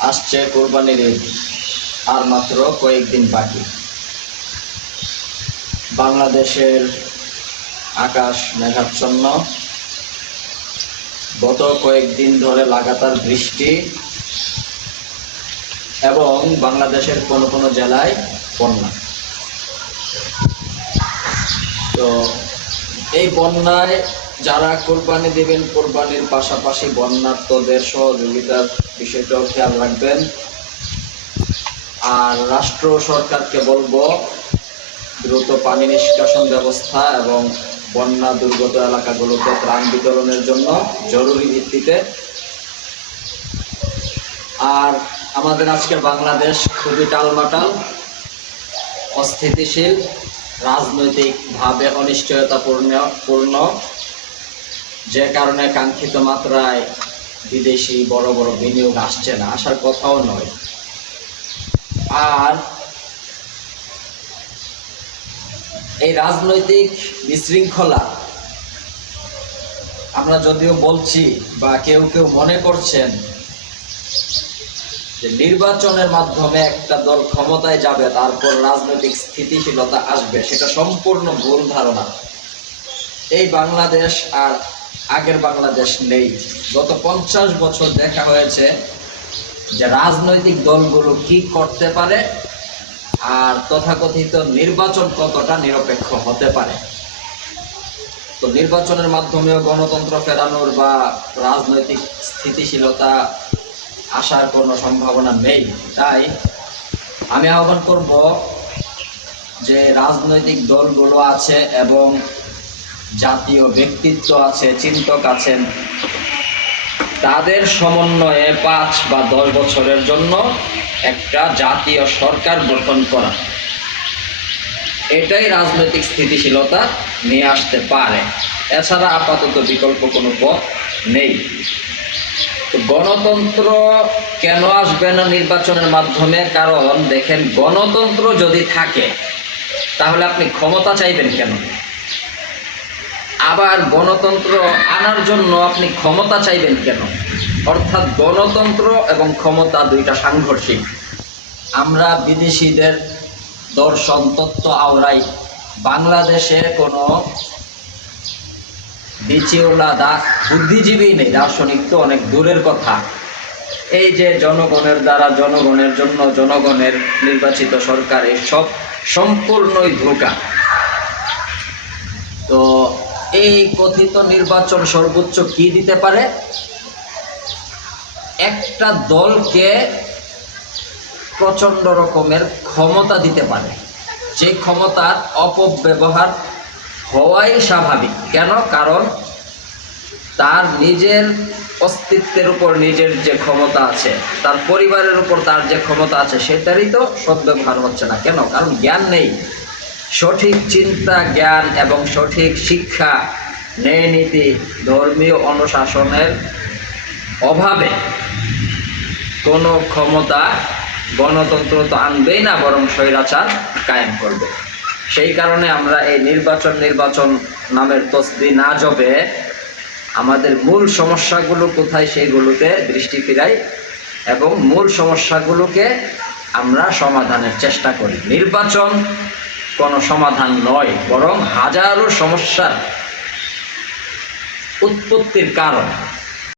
আসছে কোরবানির ঈদ। আর মাত্র কয়েকদিন বাকি। বাংলাদেশের আকাশ মেঘাচ্ছন্ন। গত কয়েকদিন ধরে লাগাতার বৃষ্টি। এবং বাংলাদেশের কোনো কোনো জেলায় বন্যা। তো এই বন্যায় যারা কোরবানি দেবেন, কোরবানির পাশাপাশি বন্যার্থদের সহযোগিতার বিষয়টাও খেয়াল রাখবেন। আর রাষ্ট্র সরকারকে বলব, দ্রুত পানি নিষ্কাশন ব্যবস্থা এবং বন্যা দুর্গত এলাকাগুলোতে ত্রাণ বিতরণের জন্য জরুরি ভিত্তিতে। আর আমাদের আজকের বাংলাদেশ খুবই টালমাটাল, অস্থিতিশীল, রাজনৈতিকভাবে অনিশ্চয়তাপূর্ণ, পূর্ণ। যে কারণে কাঙ্ক্ষিত মাত্রায় বিদেশি বড় বড় বিনিয়োগ আসছে না, আসার কথাও নয়। আর এই রাজনৈতিক বিশৃঙ্খলা, আমরা যদিও বলছি বা কেউ কেউ মনে করছেন যে নির্বাচনের মাধ্যমে একটা দল ক্ষমতায় যাবে, তারপর রাজনৈতিক স্থিতিশীলতা আসবে, সেটা সম্পূর্ণ ভুল ধারণা। এই বাংলাদেশ আর আগের বাংলাদেশ নেই। গত পঞ্চাশ বছর দেখা হয়েছে যে রাজনৈতিক দলগুলো কি করতে পারে আর তথাকথিত নির্বাচন কতটা নিরপেক্ষ হতে পারে। তো নির্বাচনের মাধ্যমেও গণতন্ত্র ফেরানোর বা রাজনৈতিক স্থিতিশীলতা আসার কোনো সম্ভাবনা নেই। তাই আমি আহ্বান করব যে রাজনৈতিক দলগুলো আছে এবং জাতীয় ব্যক্তিত্ব আছে, চিন্তক আছেন। তাদের সমন্বয়ে পাঁচ বা দশ বছরের জন্য একটা জাতীয় সরকার গঠন করা। এটাই রাজনৈতিক স্থিতিশীলতা নিয়ে আসতে পারে। এছাড়া আপাতত বিকল্প কোনো পথ নেই। গণতন্ত্র কেন আসবে না নির্বাচনের মাধ্যমে? কারণ দেখেন, গণতন্ত্র যদি থাকে, তাহলে আপনি ক্ষমতা চাইবেন কেন? আবার গণতন্ত্র আনার জন্য আপনি ক্ষমতা চাইবেন কেন? অর্থাৎ গণতন্ত্র এবং ক্ষমতা দুইটা সাংঘর্ষিক। আমরা বিদেশিদের দর্শন তত্ত্ব আওড়াই। বাংলাদেশে কোনো বিচিওলা দা বুদ্ধিজীবী নেই, দার্শনিক তো অনেক দূরের কথা। এই যে জনগণের দ্বারা জনগণের জন্য জনগণের নির্বাচিত সরকার সব সম্পূর্ণই ধোকা। তো এই কথিত নির্বাচন সর্বোচ্চ কি দিতে পারে? একটা দলকে প্রচণ্ড রকমের ক্ষমতা দিতে পারে। যে ক্ষমতার অপব্যবহার হওয়াই স্বাভাবিক। কেন? কারণ তার নিজের অস্তিত্বের উপর নিজের যে ক্ষমতা আছে, তার পরিবারের উপর তার যে ক্ষমতা আছে, সেটারই তো সদ্ব্যবহার হচ্ছে না। কেন? কারণ জ্ঞান নেই। সঠিক চিন্তা, জ্ঞান এবং সঠিক শিক্ষা ন্যায় নীতি ধর্মীয় অনুশাসনের অভাবে কোনো ক্ষমতা গণতন্ত্র তো আনবেই না, বরং স্বৈরাচার কায়েম করবে। সেই কারণে আমরা এই নির্বাচন নির্বাচন নামের তসবি না জবে আমাদের মূল সমস্যাগুলো কোথায় সেইগুলোতে দৃষ্টি ফিরাই এবং মূল সমস্যাগুলোকে আমরা সমাধানের চেষ্টা করি। নির্বাচন কোনো সমাধান নয় বরং হাজারো সমস্যার উৎপত্তির কারণ।